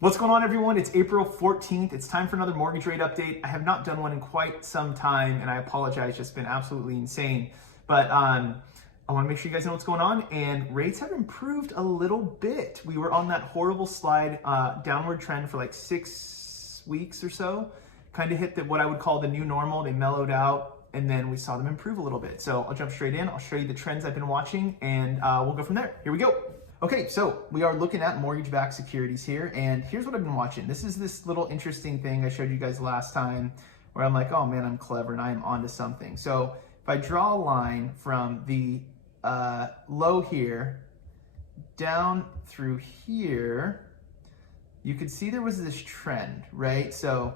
What's going on, everyone? It's April 14th. It's time for another mortgage rate update. I have not done one in quite some time, and I apologize. It's just been absolutely insane. But I want to make sure you guys know what's going on, and rates have improved a little bit. We were on that horrible slide, downward trend for like 6 weeks or so. Kind of hit what I would call the new normal. They mellowed out, and then we saw them improve a little bit. So I'll jump straight in. I'll show you the trends I've been watching, and we'll go from there. Here we go. Okay, so we are looking at mortgage-backed securities here, and here's what I've been watching. This is this little interesting thing I showed you guys last time where I'm like, oh man, I'm clever and I am onto something. So if I draw a line from the low here down through here, you could see there was this trend, right? So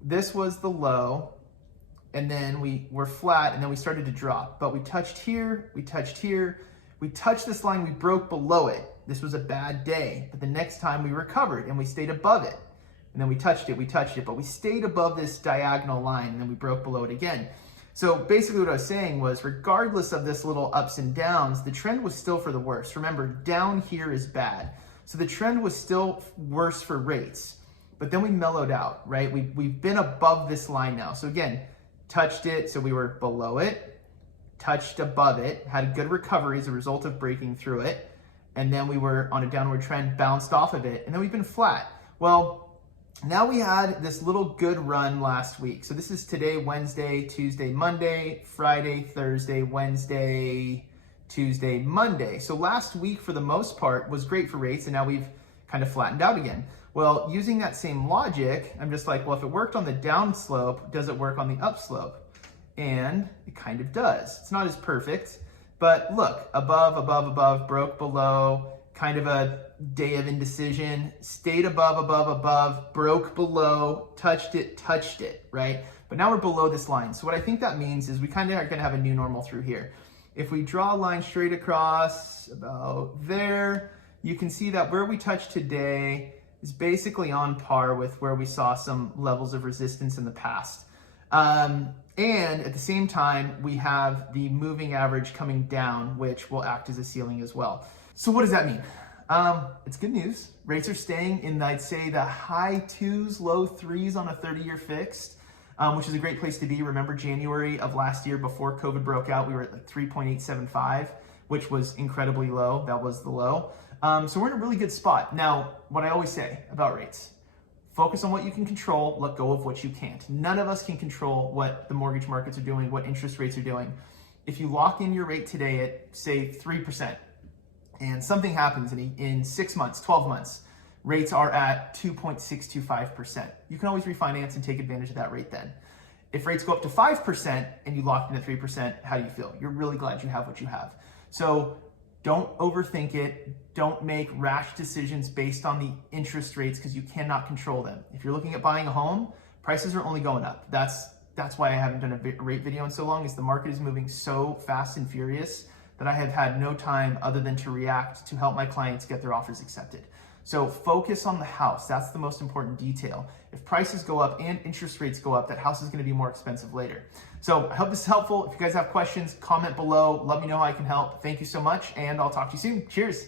this was the low, and then we were flat, and then we started to drop. But we touched here, we touched here, we touched this line, we broke below it. This was a bad day, but the next time we recovered and we stayed above it. And then we touched it, but we stayed above this diagonal line, and then we broke below it again. So basically what I was saying was, regardless of this little ups and downs, the trend was still for the worst. Remember, down here is bad. So the trend was still worse for rates, but then we mellowed out, right? We've been above this line now. So again, touched it, so we were below it, touched above it, had a good recovery as a result of breaking through it, and then we were on a downward trend, bounced off of it, and then we've been flat. Well, now we had this little good run last week. So this is today, Wednesday, Tuesday, Monday, Friday, Thursday, Wednesday, Tuesday, Monday. So last week, for the most part, was great for rates, and now we've kind of flattened out again. Well, using that same logic, I'm just like, well, if it worked on the down slope, does it work on the up slope? And it kind of does. It's not as perfect, but look, above, broke below, kind of a day of indecision, stayed above, broke below, touched it, right? But now we're below this line. So what I think that means is we kind of are gonna have a new normal through here. If we draw a line straight across about there, you can see that where we touched today is basically on par with where we saw some levels of resistance in the past. And at the same time, we have the moving average coming down, which will act as a ceiling as well. So what does that mean? It's good news. Rates are staying in, I'd say, the high 2s, low 3s on a 30-year fixed, which is a great place to be. Remember January of last year, before COVID broke out, we were at like 3.875, which was incredibly low. That was the low. So we're in a really good spot. Now, what I always say about rates, focus on what you can control, let go of what you can't. None of us can control what the mortgage markets are doing, what interest rates are doing. If you lock in your rate today at, say, 3%, and something happens in 6 months, 12 months, rates are at 2.625%. You can always refinance and take advantage of that rate then. If rates go up to 5% and you locked in at 3%, how do you feel? You're really glad you have what you have. So don't overthink it. Don't make rash decisions based on the interest rates, because you cannot control them. If you're looking at buying a home, prices are only going up. That's why I haven't done a rate video in so long, is the market is moving so fast and furious that I have had no time other than to react to help my clients get their offers accepted. So focus on the house. That's the most important detail. If prices go up and interest rates go up, that house is going to be more expensive later. So I hope this is helpful. If you guys have questions, comment below. Let me know how I can help. Thank you so much, and I'll talk to you soon. Cheers.